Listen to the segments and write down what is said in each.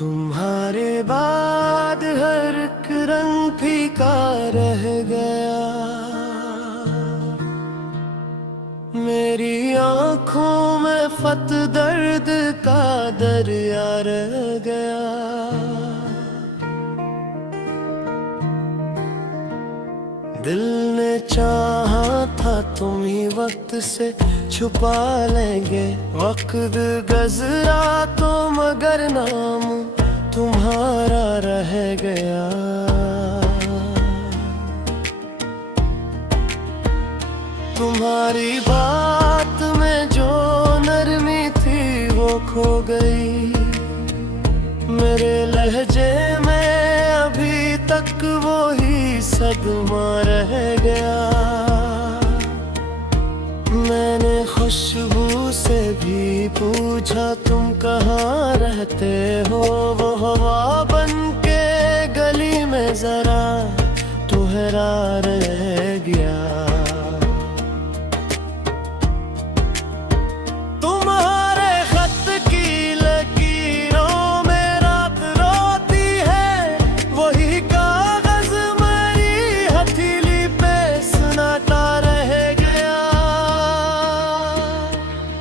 तुम्हारे बाद हर एक रंग फीका रह गया, मेरी आंखों में फत दर्द का दरिया रह गया। दिल ने चाहा था तुम ही वक्त से छुपा लेंगे, वक्त गुज़रा तो मगर नाम तुम्हारा रह गया। तुम्हारी बात में जो नरमी थी वो खो गई, मेरे लहजे में अभी तक वो ही सदमा रह गया। मैंने खुशबू से भी पूछा तुम कहाँ रहते हो, वो हवा बन के गली में जरा ठहरा रह गया। तुम्हारे खत की लकीरों में रात रोती है, वही कागज मेरी हथेली पे सन्नाटा रह गया।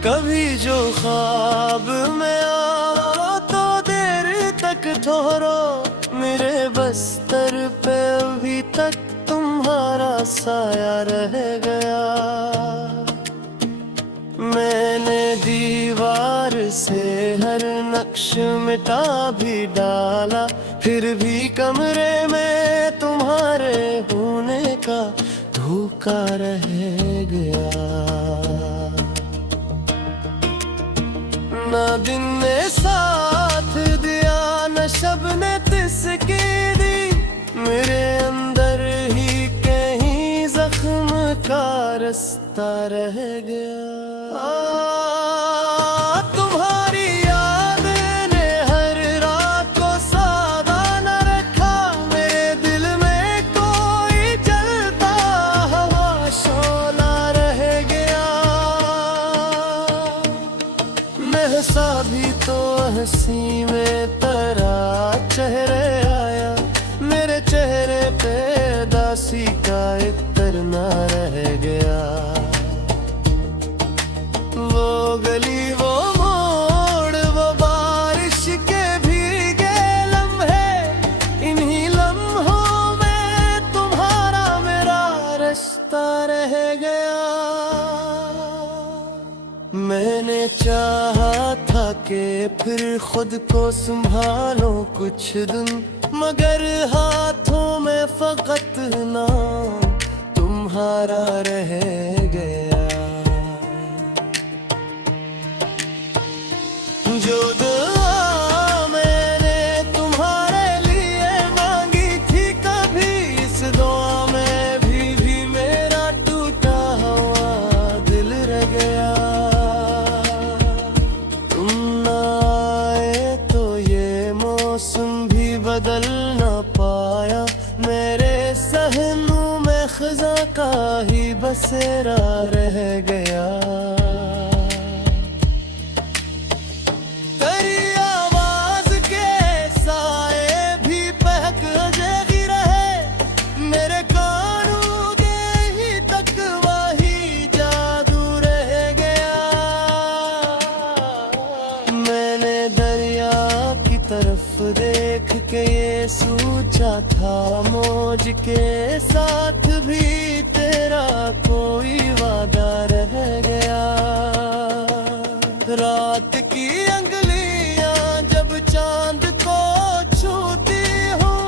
कभी जो ख्वाब में आओ तो देर तक ठहरो, मेरे बस्तर पे अभी तक तुम्हारा साया रह गया। मैंने दीवार से हर नक्श मिटा भी डाला, फिर भी कमरे में तुम्हारे होने का धोखा रह गया। ना दिन ने साथ दिया न शब ने तिसकी दी, मेरे अंदर ही कहीं जख्म का रास्ता रह गया। तुम्हारी याद ने हर रात को सादा न रखा, मेरे दिल में कोई जलता हवा शोला रह गया। महसा भी तो हंसी में तेरा चेहरे आया, मेरे चेहरे पे दासी का इत्र न रह गया। वो गली वो मोड़ वो बारिश के भीगे लम्हे, इन्हीं लम्हों में तुम्हारा मेरा रास्ता रह गया। मैंने चाहा था कि फिर खुद को संभालो कुछ दिन, मगर हाथों में फकत नाम तुम्हारा रह गया। जो दुआ मैंने तुम्हारे लिए मांगी थी, कभी इस दुआ में भी मेरा टूटा हुआ दिल रह गया। तुम ना आए तो ये मौसम भी बदल ना पाया, मेरे सहनों में खज़ा का ही बसेरा रह गया। तेरी आवाज के साए भी बहक जगी रहे, मेरे कानों के ही तक वही जादू रह गया। मैंने दरिया की तरफ देख के ये सोचा था, मौज के साथ भी तेरा कोई वादा रह गया। रात की अंगलियां जब चांद को छूती हूँ,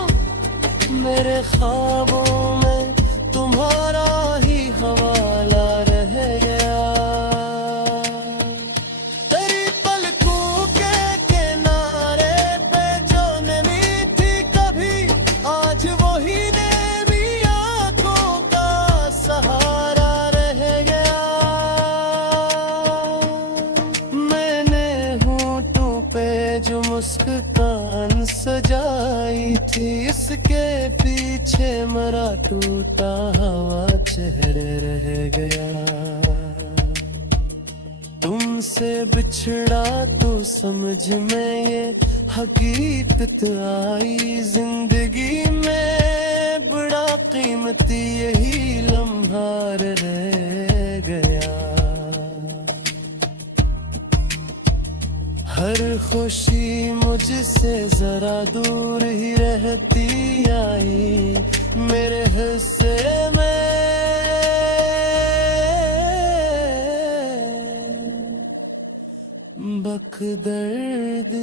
मेरे ख्वाबों में तुम्हारा ही हवाला रह गया। तेरी पलकों के किनारे पे जो नमी थी कभी, आज वही नेमी आंखों का सहारा रह गया। मैंने होठों पे जो मुस्कान सजाई थी, इसके पीछे मरा टूटा हुआ चेहरे रह गया। तुमसे बिछड़ा तो समझ में ये हकीकत आई जिंदगी में, बड़ा कीमती यही लम्हा रह गया। हर खुशी मुझसे जरा दूर ही रहती आई, मेरे हिस्से में बख दर्द